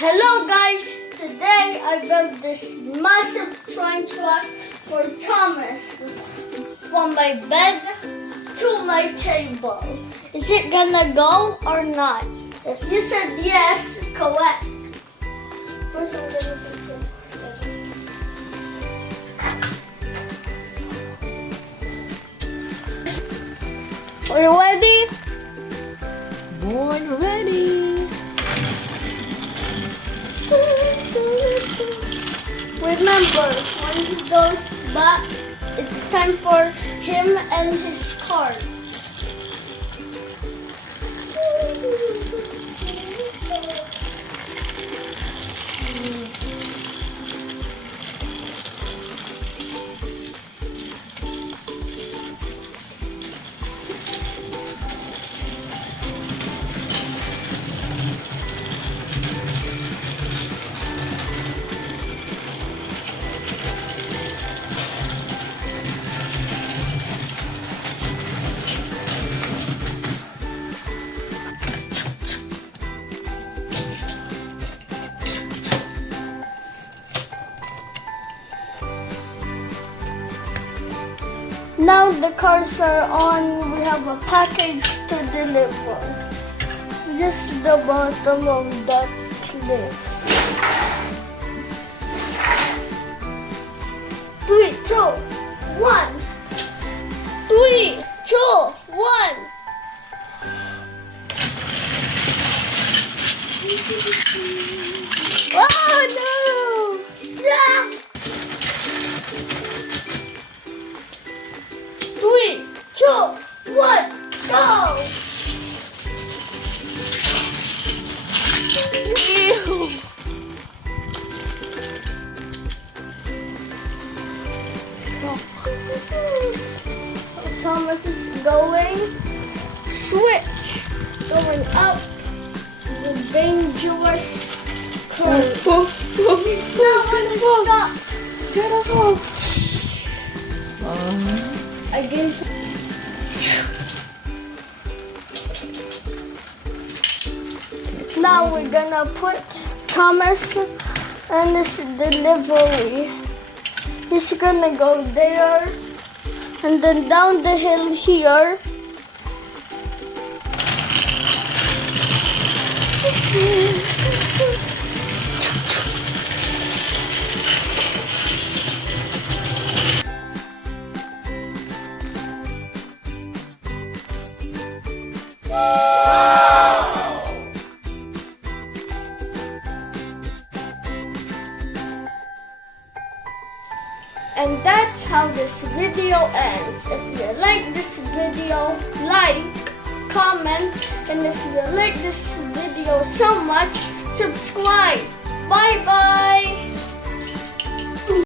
Hello guys, today I built this massive train track for Thomas from my bed to my table. Is it gonna go or not? If you said yes, correct. First I'm gonna fix it. Are you ready? Born ready. Remember, when he goes back, it's time for him and his cards. Now the cards are on, we have a package to deliver. Just the bottom of that list. 3, 2, 1. 3, 2, 1. Oh no! Yeah! 3, 2, 1, go! Ew. So Thomas is going. Switch. Going up. The dangerous curve. He's not gonna stop. Get off. Again. Now we're gonna put Thomas in this delivery. He's gonna go there and then down the hill here. And that's how this video ends. If you like this video, like, comment, and if you like this video so much, subscribe. Bye bye.